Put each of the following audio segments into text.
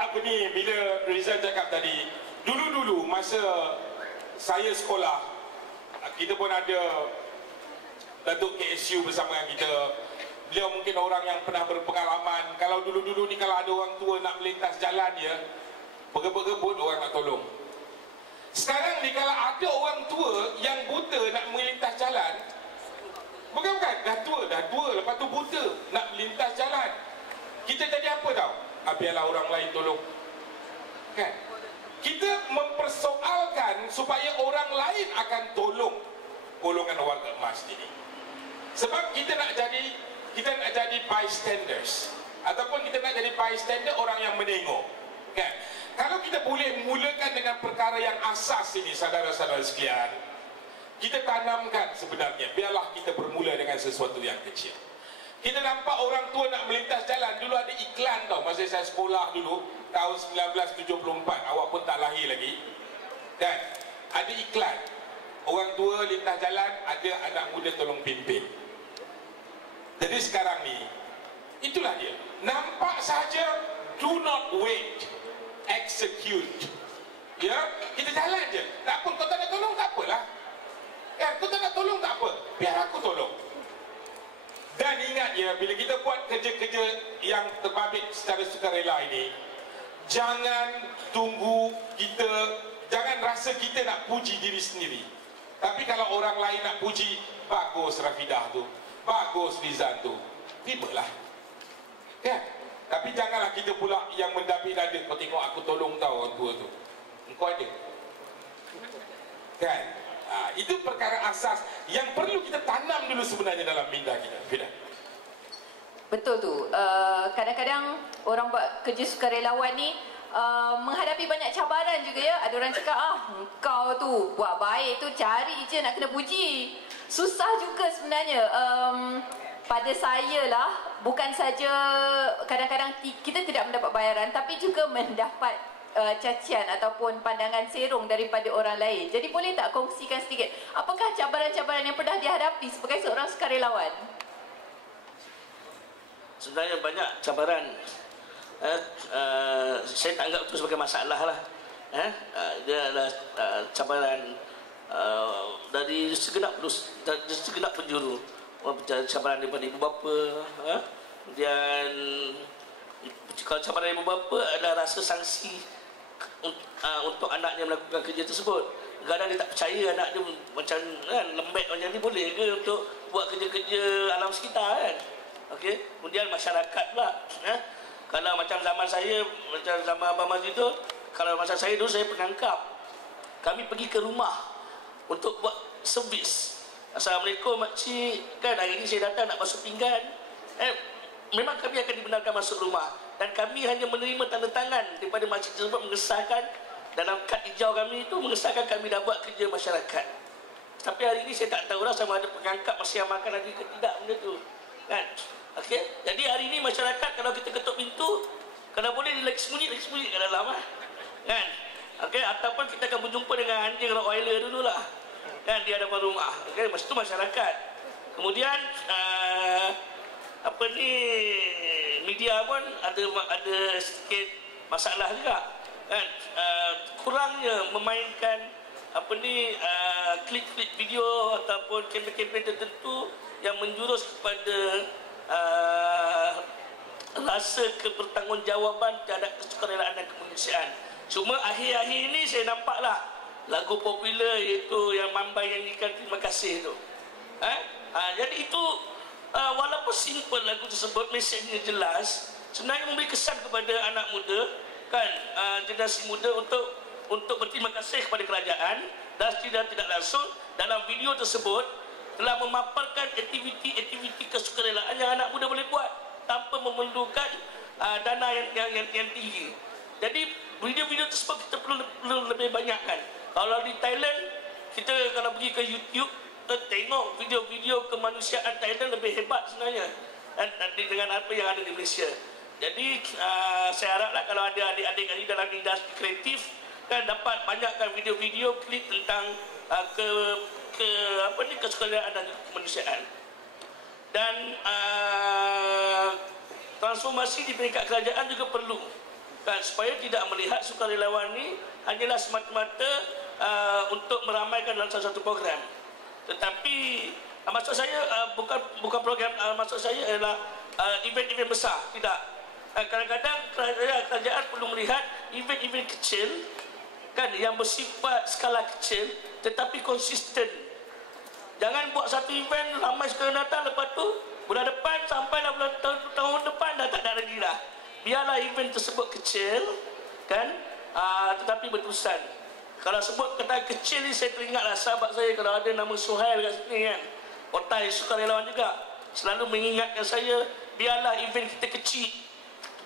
apa ni, bila Rizal cakap tadi, dulu-dulu masa saya sekolah, kita pun ada Datuk KSU bersama dengan kita. Beliau mungkin orang yang pernah berpengalaman. Kalau dulu-dulu ni kalau ada orang tua nak melintas jalan ya, berebut-rebut orang nak tolong. Sekarang ni kalau ada orang tua yang buta nak melintas jalan, bukan, dah tua, lepas tu buta nak melintas jalan, kita jadi apa tau? Biarlah orang lain tolong. Kan? Kita mempersoalkan supaya orang lain akan tolong golongan warga emas ini. Sebab kita nak jadi bystanders, ataupun kita nak jadi bystander, orang yang menengok. Kan? Kalau kita boleh mulakan dengan perkara yang asas ini, saudara-saudara sekalian, kita tanamkan sebenarnya, biarlah kita bermula dengan sesuatu yang kecil. Kita nampak orang tua nak melintas jalan. Dulu ada iklan tau, masa saya sekolah dulu tahun 1974, awak pun tak lahir lagi. Dan ada iklan, orang tua lintas jalan, ada anak muda tolong pimpin. Jadi sekarang ni, itulah dia. Nampak saja, do not wait, execute. Ya, kita jalan je. Tak apa, kau tak nak tolong, tak apalah. Ya, kau tak nak tolong, tak apa, biar aku tolong. Dan ingat ya, bila kita buat kerja-kerja yang terbabit secara sukarela ini, jangan tunggu jangan rasa kita nak puji diri sendiri. Tapi kalau orang lain nak puji, bagus Rafidah tu, bagus Rizal tu, terimalah. Kan? Tapi janganlah kita pula yang mendapik dada, kau tengok aku tolong tau orang tua tu. Engkau ada. Kan? Itu perkara asas yang perlu kita tanam dulu sebenarnya dalam minda kita. Fidah. Betul tu. Kadang-kadang orang buat kerja sukarelawan ni menghadapi banyak cabaran juga ya. Ada orang cakap, kau tu buat baik tu cari je nak kena puji. Susah juga sebenarnya. Pada saya lah, bukan saja kadang-kadang kita tidak mendapat bayaran, tapi juga mendapat cacian ataupun pandangan serong daripada orang lain. Jadi boleh tak kongsikan sedikit, apakah cabaran-cabaran yang pernah dihadapi sebagai seorang sukarelawan? Sebenarnya banyak cabaran. Saya tak anggap itu sebagai masalah lah. Dia adalah cabaran dari segenap penjuru. Cabaran daripada ibu bapa, kemudian kalau cabaran ibu bapa ada rasa sangsi untuk anaknya melakukan kerja tersebut. Kadang dia tak percaya anak dia macam lembek macam ni boleh ke untuk buat kerja-kerja alam sekitar kan. Okey, kemudian masyarakat pula. Kalau macam zaman saya, macam zaman Abang Mazli tu, kalau masa saya dulu saya penangkap, kami pergi ke rumah untuk buat servis. Assalamualaikum makcik, kan hari ini saya datang nak basuh pinggan. Memang kami akan dibenarkan masuk rumah, dan kami hanya menerima tanda tangan daripada makcik tersebut mengesahkan dalam kad hijau kami itu, mengesahkan kami dah buat kerja masyarakat. Tapi hari ini saya tak tahu lah sama ada pengangkat masih amalkan lagi ke tidak benda tu kan. Okey, jadi hari ini masyarakat kalau kita ketuk pintu, kalau boleh dia lagi sembunyi kat dalam kan. Okey, ataupun kita akan berjumpa dengan anjing Rottweiler dulu lah kan di hadapan rumah. Okey, masa tu masyarakat. Kemudian apa ni, media pun ada sedikit masalah juga kan. Kurangnya memainkan apa ni klip-klip video ataupun kempen-kempen tertentu yang menjurus kepada rasa kebertanggungjawaban terhadap kesukarelaan dan kemanusiaan. Cuma akhir-akhir ini saya nampaklah lagu popular iaitu yang Mambai nyanyikan Terima Kasih tu. Jadi itu walaupun simple lagu tersebut, mesejnya jelas, sebenarnya memberi kesan kepada anak muda kan, generasi muda untuk berterima kasih kepada kerajaan, dan tidak langsung dalam video tersebut telah memaparkan aktiviti kesukarelaan yang anak muda boleh buat tanpa memerlukan dana yang tinggi. Jadi video-video tersebut kita perlu lebih banyak kan. Kalau di Thailand, kita kalau pergi ke YouTube, tengok video-video kemanusiaan Thailand lebih hebat sebenarnya dengan apa yang ada di Malaysia. Jadi saya haraplah kalau ada adik-adik dalam industri kreatif kan dapat banyakkan video-video klip tentang kesukarelaan dan kemanusiaan. Dan transformasi di peringkat kerajaan juga perlu. kan, supaya tidak melihat sukarelawan ni hanyalah semata-mata untuk meramaikan dalam satu program. Tetapi maksud saya bukan program, maksud saya adalah event-event besar, tidak. Kadang-kadang kerajaan perlu melihat event-event kecil kan, yang bersifat skala kecil tetapi konsisten. Jangan buat satu event ramai sekali datang, lepas tu bulan depan sampai bulan tahun depan dah tak ada lagi dah. Biarlah event tersebut kecil kan, tetapi berterusan. Kalau sebut kata kecil ni, saya teringatlah sahabat saya, kalau ada nama Suhail kat sini kan, otai sukarelawan juga, selalu mengingatkan saya, biarlah event kita kecil,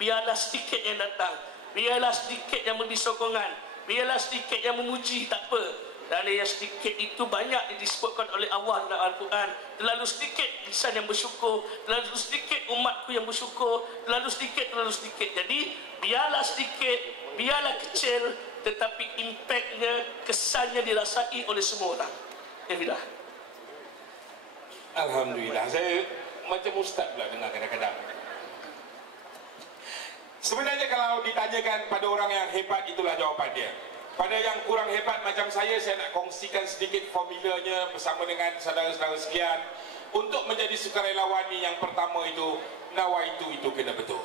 biarlah sedikit yang datang, biarlah sedikit yang memberi sokongan, biarlah sedikit yang memuji, tak apa. Dan yang sedikit itu banyak disebutkan oleh Allah dalam Al-Quran. Terlalu sedikit lisan yang bersyukur, terlalu sedikit umatku yang bersyukur, terlalu sedikit. Jadi biarlah sedikit, biarlah kecil, tetapi impaknya, kesannya dirasai oleh semua orang. Alhamdulillah. Alhamdulillah. Saya macam ustaz pula dengar kadang-kadang. Sebenarnya kalau ditanyakan pada orang yang hebat, itulah jawapan dia. Pada yang kurang hebat macam saya nak kongsikan sedikit formulanya bersama dengan saudara-saudara sekalian. Untuk menjadi sukarelawan ni, yang pertama itu, nawaitu itu kena betul.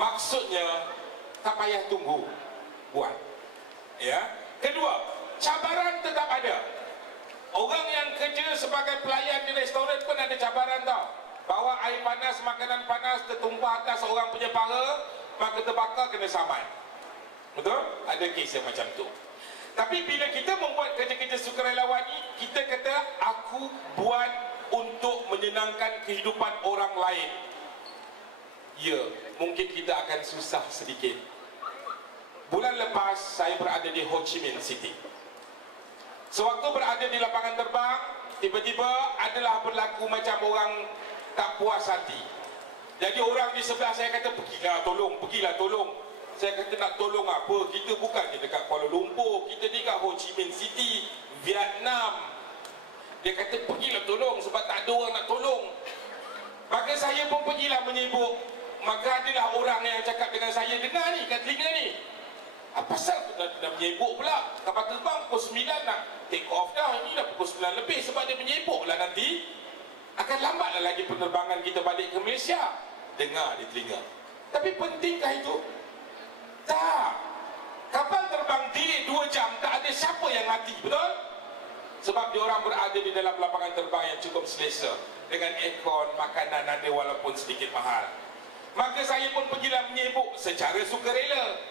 Maksudnya tak payah tunggu, buat. Ya. Kedua, cabaran tetap ada. Orang yang kerja sebagai pelayan di restoran pun ada cabaran tau. Bawa air panas, makanan panas tertumpah atas orang punya paha, maka terbakar, kena saman. Betul? Ada kes yang macam tu. Tapi bila kita membuat kerja-kerja sukarelawan ni, kita kata aku buat untuk menyenangkan kehidupan orang lain. Ya, mungkin kita akan susah sedikit. Bulan lepas saya berada di Ho Chi Minh City. Sewaktu berada di lapangan terbang, tiba-tiba adalah berlaku macam orang tak puas hati. Jadi orang di sebelah saya kata, pergilah tolong. Saya kata, nak tolong apa? Kita bukannya dekat Kuala Lumpur, kita di kat Ho Chi Minh City, Vietnam. Dia kata, pergilah tolong sebab tak ada orang nak tolong. Maka saya pun pergilah menyibuk. Maka adalah orang yang cakap dengan saya, dengar ni kat telinga ni, apa pasal dah menyibuk pula? Kapal terbang pukul 9 nak take off dah, ini dah pukul 9 lebih. Sebab dia menyibuk lah, nanti akan lambatlah lagi penerbangan kita balik ke Malaysia. Dengar di telinga. Tapi pentingkah itu? Tak. Kapal terbang delay 2 jam, tak ada siapa yang mati, betul? Sebab diorang berada di dalam lapangan terbang yang cukup selesa, dengan aircon, makanan ada walaupun sedikit mahal. Maka saya pun pergilah menyibuk secara sukarela.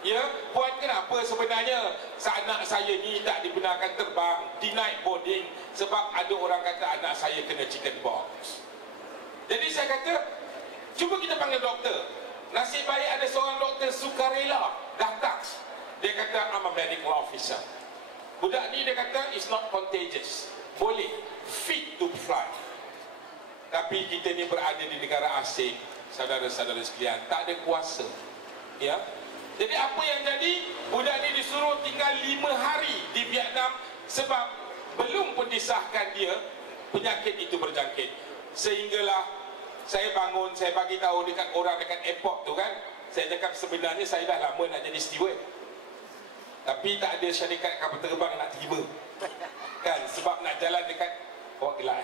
Ya, buat kenapa sebenarnya anak saya ni tak dibenarkan terbang, denied boarding, sebab ada orang kata anak saya kena chicken pox. Jadi saya kata, cuba kita panggil doktor. Nasib baik ada seorang doktor sukarela datang. Dia kata, I'm a medical officer. Budak ni dia kata, it's not contagious, boleh, fit to fly. Tapi kita ni berada di negara asing, saudara-saudara sekalian, tak ada kuasa. Ya. Jadi apa yang jadi, budak ni disuruh tinggal 5 hari di Vietnam sebab belum pun disahkan dia penyakit itu berjangkit. Sehinggalah saya bangun, saya bagi tahu dekat orang dekat airport tu kan. Saya cakap, sebenarnya saya dah lama nak jadi steward, tapi tak ada syarikat kapal terbang nak terima. Kan, sebab nak jalan dekat, awak gelak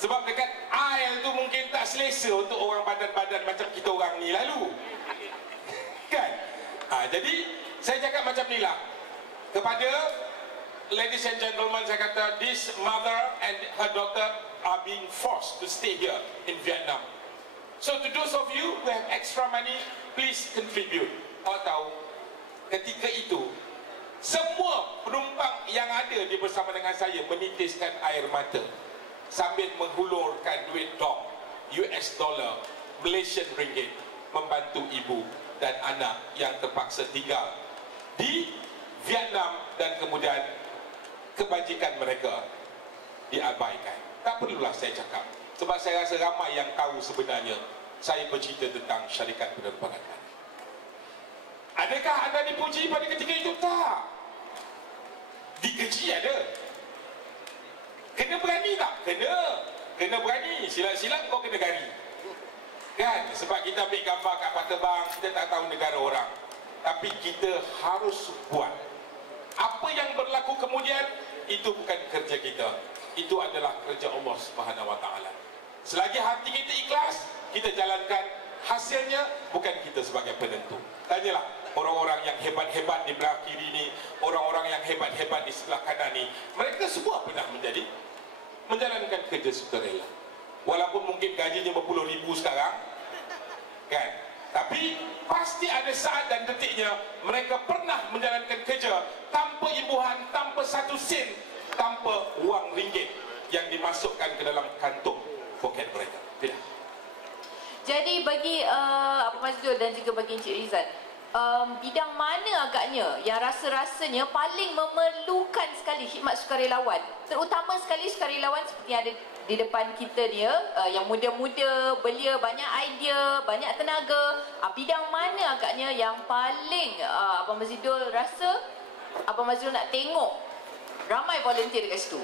sebab dekat aisle tu mungkin tak selesa untuk orang badan-badan macam kita orang ni lalu. Kan? Jadi saya cakap macam ni lah kepada ladies and gentlemen, saya kata, this mother and her daughter are being forced to stay here in Vietnam. So to those of you who have extra money, please contribute. Awak tahu, ketika itu semua penumpang yang ada di bersama dengan saya menitiskan air mata sambil menghulurkan duit dong, US dollar, Malaysian ringgit, membantu ibu dan anak yang terpaksa tinggal di Vietnam, dan kemudian kebajikan mereka diabaikan. Tak perlulah saya cakap, sebab saya rasa ramai yang tahu sebenarnya saya bercerita tentang syarikat penerbangan. Adakah anda dipuji pada ketika itu? Tak. Dikeji ada. Kena berani tak? Kena berani. Silat-silat kau kena gari. Kan? Sebab kita ambil gambar kat mata bang, kita tak tahu negara orang. Tapi kita harus buat. Apa yang berlaku kemudian, itu bukan kerja kita. Itu adalah kerja Allah Subhanahu Wa Taala. Selagi hati kita ikhlas, kita jalankan. Hasilnya bukan kita sebagai penentu. Tanyalah orang-orang yang hebat-hebat di belah kiri ni, orang-orang yang hebat-hebat di sebelah kanan ni, mereka semua pernah menjalankan kerja sukarela. Walaupun mungkin gajinya berpuluh ribu sekarang, kan? Tapi pasti ada saat dan detiknya mereka pernah menjalankan kerja tanpa imbuhan, tanpa satu sen, tanpa wang ringgit yang dimasukkan ke dalam kantung poket mereka. Tidak. Jadi bagi Abang Mazdul dan juga bagi Encik Rizal, bidang mana agaknya yang rasa-rasanya paling memerlukan sekali khidmat sukarelawan, terutama sekali sukarelawan seperti yang ada di depan kita dia, yang muda-muda, belia, banyak idea, banyak tenaga. Bidang mana agaknya yang paling Abang Mazdul rasa Abang Mazdul nak tengok ramai volunteer dekat situ?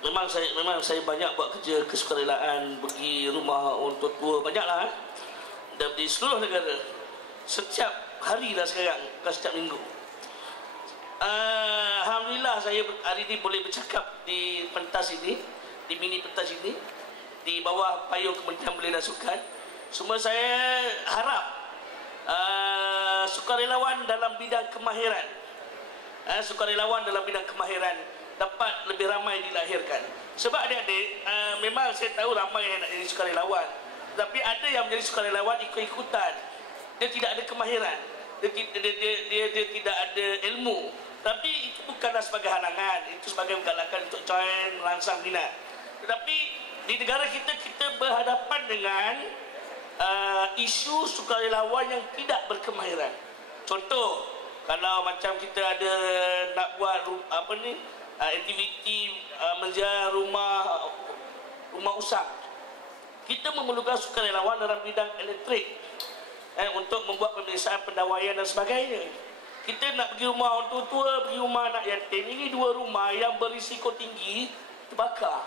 Memang saya banyak buat kerja kesukarelaan, pergi rumah orang tua-tua, banyaklah. Dan di seluruh negara, setiap hari dah sekarang, bukan setiap minggu. Alhamdulillah saya hari ini boleh bercakap di pentas ini, di mini pentas ini, di bawah payung Kementerian Belia dan Sukan. Semua saya harap sukarelawan dalam bidang kemahiran, sukarelawan dalam bidang kemahiran dapat lebih ramai dilahirkan. Sebab adik-adik, memang saya tahu ramai yang nak jadi sukarelawan, tapi ada yang menjadi sukarelawan ikut-ikutan. Dia tidak ada kemahiran, dia tidak ada ilmu. Tapi itu bukanlah sebagai halangan, itu sebagai galakan untuk join, merangsang minat. Tetapi di negara kita berhadapan dengan isu sukarelawan yang tidak berkemahiran. Contoh, kalau macam kita ada nak buat aktiviti menjaga rumah usang, kita memerlukan sukarelawan dalam bidang elektrik untuk membuat pemeriksaan pendawaian dan sebagainya. Kita nak pergi rumah orang tua-tua, pergi rumah anak yatim. Ini dua rumah yang berisiko tinggi terbakar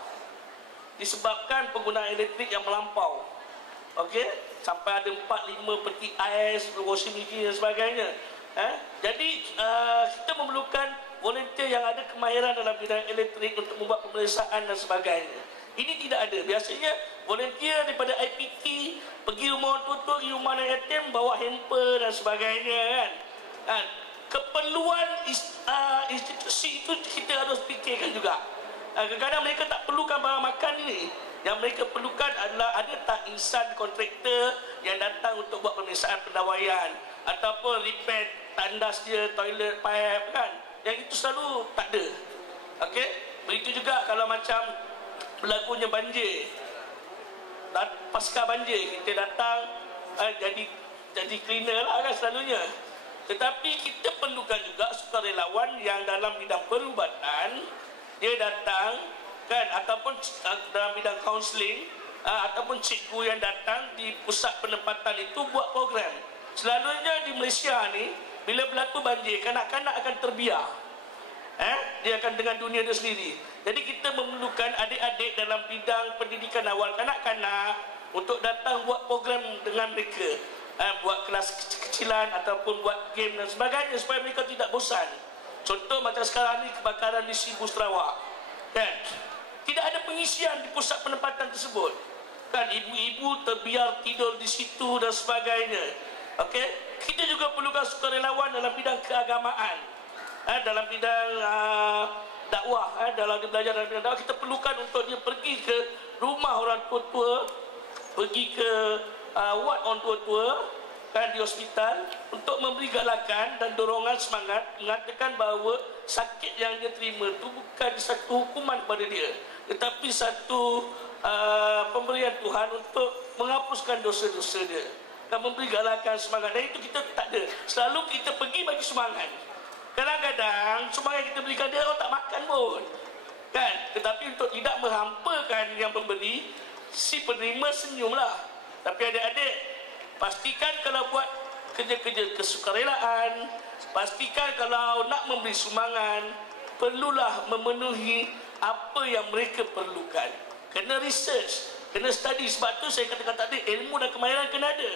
disebabkan penggunaan elektrik yang melampau. Okey, sampai ada 4-5 peti ais, washing machine dan sebagainya. Jadi kita memerlukan volunteer yang ada kemahiran dalam bidang elektrik untuk membuat pemeriksaan dan sebagainya. Ini tidak ada. Biasanya volunteer daripada IPT pergi rumah orang tua-tua, pergi rumah anak yatim, bawa hamper dan sebagainya, kan? Keperluan institusi itu kita harus fikirkan juga. Kadang-kadang mereka tak perlukan barang makan ini. Yang mereka perlukan adalah ada tak insan kontraktor yang datang untuk buat pemeriksaan pendawaian ataupun repair tandas dia, toilet, pipe, kan? Yang itu selalu tak ada. Okey? Begitu juga kalau macam berlakunya banjir. Pasca banjir kita datang jadi cleaner lah, kan, selalunya. Tetapi kita perlukan juga sukarelawan yang dalam bidang perubatan, dia datang, kan, ataupun dalam bidang kaunseling, ataupun cikgu yang datang di pusat penempatan itu buat program. Selalunya di Malaysia ni, bila berlaku banjir, kanak-kanak akan terbiar. Dia akan dengan dunia dia sendiri. Jadi kita memerlukan adik-adik dalam bidang pendidikan awal kanak-kanak untuk datang buat program dengan mereka. Buat kelas kecil-kecilan ataupun buat game dan sebagainya supaya mereka tidak bosan. Contoh macam sekarang ni kebakaran di Sibu Sarawak, kan? Tidak ada pengisian di pusat penempatan tersebut, kan? Ibu-ibu terbiar tidur di situ dan sebagainya. Okey, kita juga perlukan sukarelawan dalam bidang keagamaan, dalam bidang dakwah, dalam dia belajar dalam bidang dakwah. Kita perlukan untuk dia pergi ke rumah orang tua-tua, pergi ke ward orang tua-tua, kan, di hospital, untuk memberi galakan dan dorongan semangat, mengatakan bahawa sakit yang dia terima itu bukan satu hukuman kepada dia, tetapi satu pemberian Tuhan untuk menghapuskan dosa-dosa dia, dan memberi galakan semangat. Dan itu kita tak ada. Selalu kita pergi bagi semangat. Kadang-kadang semangat kita berikan dia, orang tak makan pun, kan? Tetapi untuk tidak menghampakan yang memberi, si penerima senyumlah. Tapi adik-adik, pastikan kalau buat kerja-kerja kesukarelaan, pastikan kalau nak memberi sumbangan, perlulah memenuhi apa yang mereka perlukan. kena research, kena study. Sebab tu saya katakan tadi, ilmu dan kemahiran kena ada.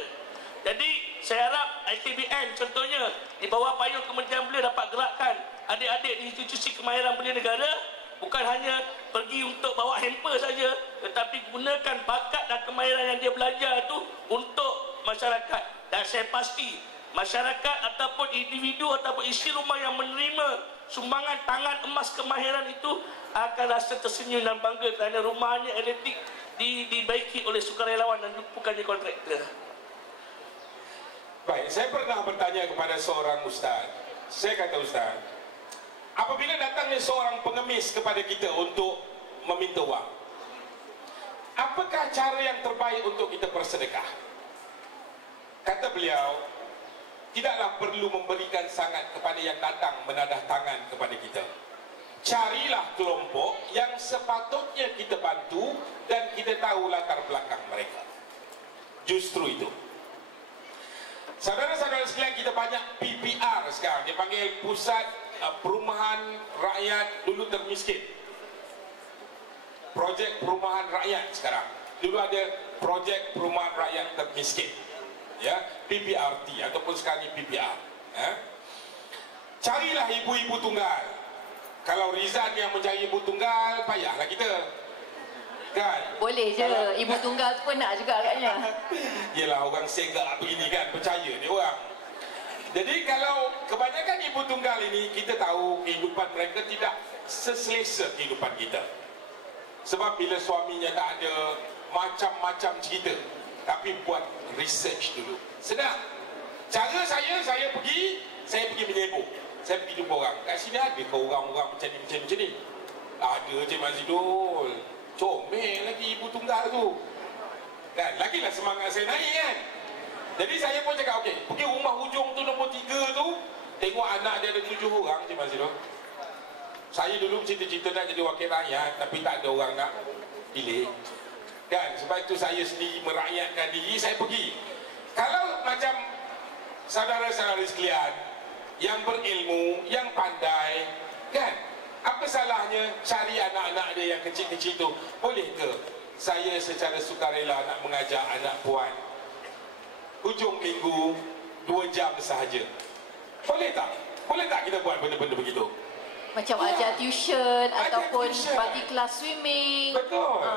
Jadi saya harap ITBN contohnya di bawah payung Kementerian Belia dapat gerakkan adik-adik di institusi kemahiran belia negara, bukan hanya pergi untuk bawa hamper saja, tetapi gunakan bakat dan kemahiran yang dia belajar itu untuk masyarakat. Dan saya pasti masyarakat ataupun individu ataupun isi rumah yang menerima sumbangan tangan emas kemahiran itu akan rasa tersenyum dan bangga kerana rumahnya elektrik dibaiki oleh sukarelawan dan bukannya kontraktor. Baik, saya pernah bertanya kepada seorang ustaz. Saya kata, ustaz, apabila datangnya seorang pengemis kepada kita untuk meminta wang, apakah cara yang terbaik untuk kita bersedekah? Kata beliau, tidaklah perlu memberikan sangat kepada yang datang menadah tangan kepada kita. Carilah kelompok yang sepatutnya kita bantu dan kita tahu latar belakang mereka. Justru itu. Saudara-saudara sekalian, kita banyak PPR sekarang. Dia panggil Pusat Perumahan Rakyat dulu termiskin. Projek Perumahan Rakyat sekarang. Dulu ada Projek Perumahan Rakyat termiskin. Ya, PPRT ataupun sekarang PPR. Carilah ibu-ibu tunggal. Kalau Rizal yang mencari ibu tunggal, payahlah kita. Kan? Boleh je, ibu tunggal tu pun nak juga agaknya. Yelah, orang segak begini kan, percaya dia orang. Jadi kalau kebanyakan ibu tunggal ini, kita tahu kehidupan mereka tidak seselesa kehidupan kita. Sebab bila suaminya tak ada, macam-macam cerita. Tapi buat research dulu. Senang. Cara saya pergi menyebut. Saya pergi jumpa orang. Kat sini ada ke orang-orang macam ni? Ada je, Mak Zidul. Comel lagi ibu tunggal tu. Dan lagilah semangat saya naik kan. Jadi saya pun cakap, okey, pergi rumah hujung tu nombor 3 tu, tengok anak dia ada 7 orang je, Mak Zidul. Saya dulu cita-cita nak jadi wakil rakyat, tapi tak ada orang nak pilih. Kan, sebab itu saya sendiri merakyatkan diri, saya pergi. Kalau macam saudara-saudara sekalian yang berilmu, yang pandai, kan, apa salahnya cari anak-anak dia yang kecil-kecil tu? Boleh ke saya secara sukarela nak mengajar anak puan hujung minggu 2 jam sahaja? Boleh tak? Boleh tak kita buat benda-benda begitu? Macam ajar tuition ataupun bagi kelas swimming. Betul.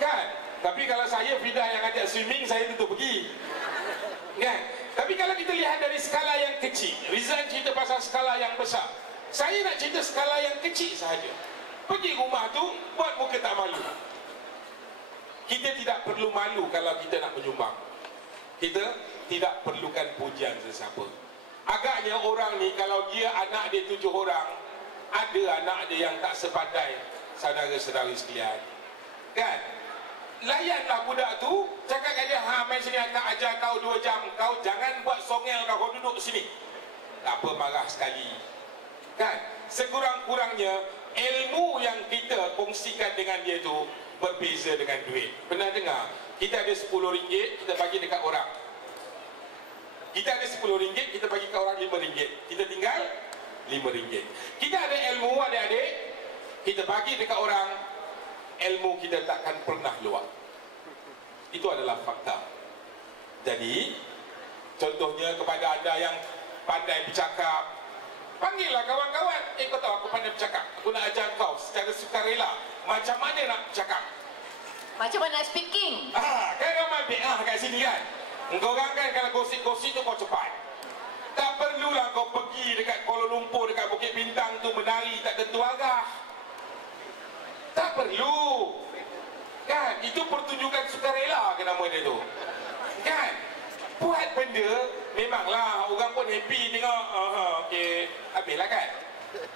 Kan? Tapi kalau saya Fidah yang ajak swimming, saya tentu pergi. Kan? Tapi kalau kita lihat dari skala yang kecil, Rizal cerita pasal skala yang besar. Saya nak cerita skala yang kecil sahaja. Pergi rumah tu, buat muka tak malu. Kita tidak perlu malu kalau kita nak menyumbang. Kita tidak perlukan pujian sesiapa. Agaknya orang ni, kalau dia anak dia 7 orang, ada anak dia yang tak sepadan saudara-saudari sekalian. Kan? Layanlah budak tu, cakap kat dia, main sini nak ajar kau 2 jam, kau jangan buat songel kau duduk sini. Tak apa, marah sekali. Kan? Sekurang-kurangnya ilmu yang kita kongsikan dengan dia tu berbeza dengan duit. Pernah dengar? Kita ada RM10, kita bagi dekat orang. Kita ada RM10, kita bagi kat orang RM5. Kita tinggal RM5. Kita ada ilmu, adik-adik, kita bagi dekat orang, ilmu kita takkan pernah luar. Itu adalah fakta. Jadi, contohnya kepada anda yang pandai bercakap, panggillah kawan-kawan. Kau tahu aku pandai bercakap, aku nak ajar kau secara sukarela macam mana nak bercakap, Macam mana nak speaking. Kan ramai kat sini kan. Engkau orang kan kalau gosip-gosip tu kau cepat. Tak perlulah kau pergi dekat Kuala Lumpur, dekat Bukit Bintang tu menari tak tentu arah. Tak perlu. Kan? Itu pertunjukan sukarela ke nama dia tu. Kan? Buat benda, memanglah orang pun happy tengok. Okey, habislah kan.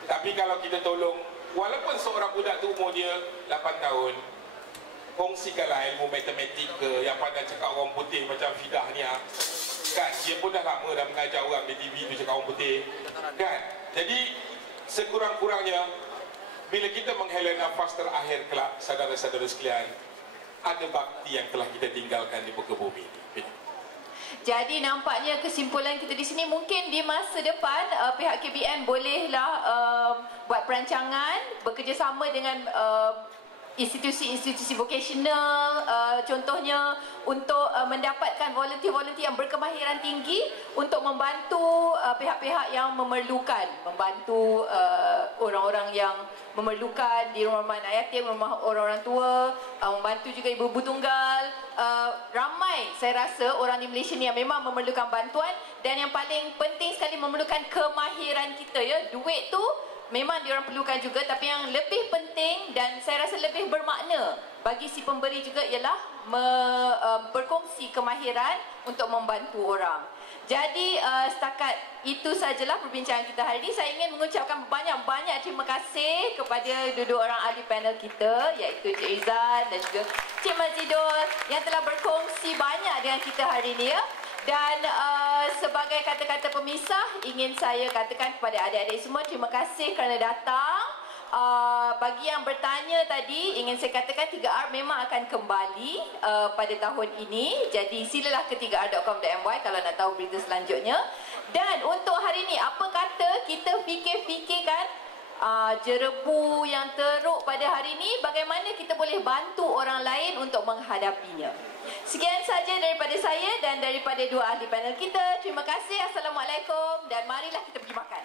Tapi kalau kita tolong, walaupun seorang budak tu umur dia 8 tahun, kongsikanlah ilmu matematik ke, yang pandai cakap orang putih macam Fidah ni kan, dia pun dah lama dah mengajar orang di TV tu cakap orang putih kan. Jadi sekurang-kurangnya bila kita menghela nafas terakhir kelak, saudara-saudara sekalian, ada bakti yang telah kita tinggalkan di muka bumi ini. Jadi nampaknya kesimpulan kita di sini, mungkin di masa depan pihak KBN bolehlah buat perancangan bekerjasama dengan institusi-institusi vocasional, contohnya untuk mendapatkan volunteer-volunteer yang berkemahiran tinggi untuk membantu pihak-pihak yang memerlukan, membantu orang-orang yang memerlukan di rumah anak yatim, rumah orang-orang tua, membantu juga ibu-ibu tunggal. Ramai saya rasa orang di Malaysia ni yang memang memerlukan bantuan, dan yang paling penting sekali memerlukan kemahiran kita, ya. Duit tu memang diorang perlukan juga, tapi yang lebih penting dan saya rasa lebih bermakna bagi si pemberi juga ialah berkongsi kemahiran untuk membantu orang. Jadi setakat itu sajalah perbincangan kita hari ini. Saya ingin mengucapkan banyak-banyak terima kasih kepada dua orang ahli panel kita, iaitu Cik Izan dan juga Cik Mazidul, yang telah berkongsi banyak dengan kita hari ini, ya. Dan sebagai kata-kata pemisah, ingin saya katakan kepada adik-adik semua, terima kasih kerana datang. Bagi yang bertanya tadi, ingin saya katakan 3R memang akan kembali pada tahun ini. Jadi silalah ke 3r.com.my kalau nak tahu berita selanjutnya. Dan untuk hari ini, apa kata kita fikir-fikirkan jerebu yang teruk pada hari ini, bagaimana kita boleh bantu orang lain untuk menghadapinya. Sekian saja daripada saya dan daripada dua ahli panel kita. Terima kasih. Assalamualaikum dan marilah kita pergi makan.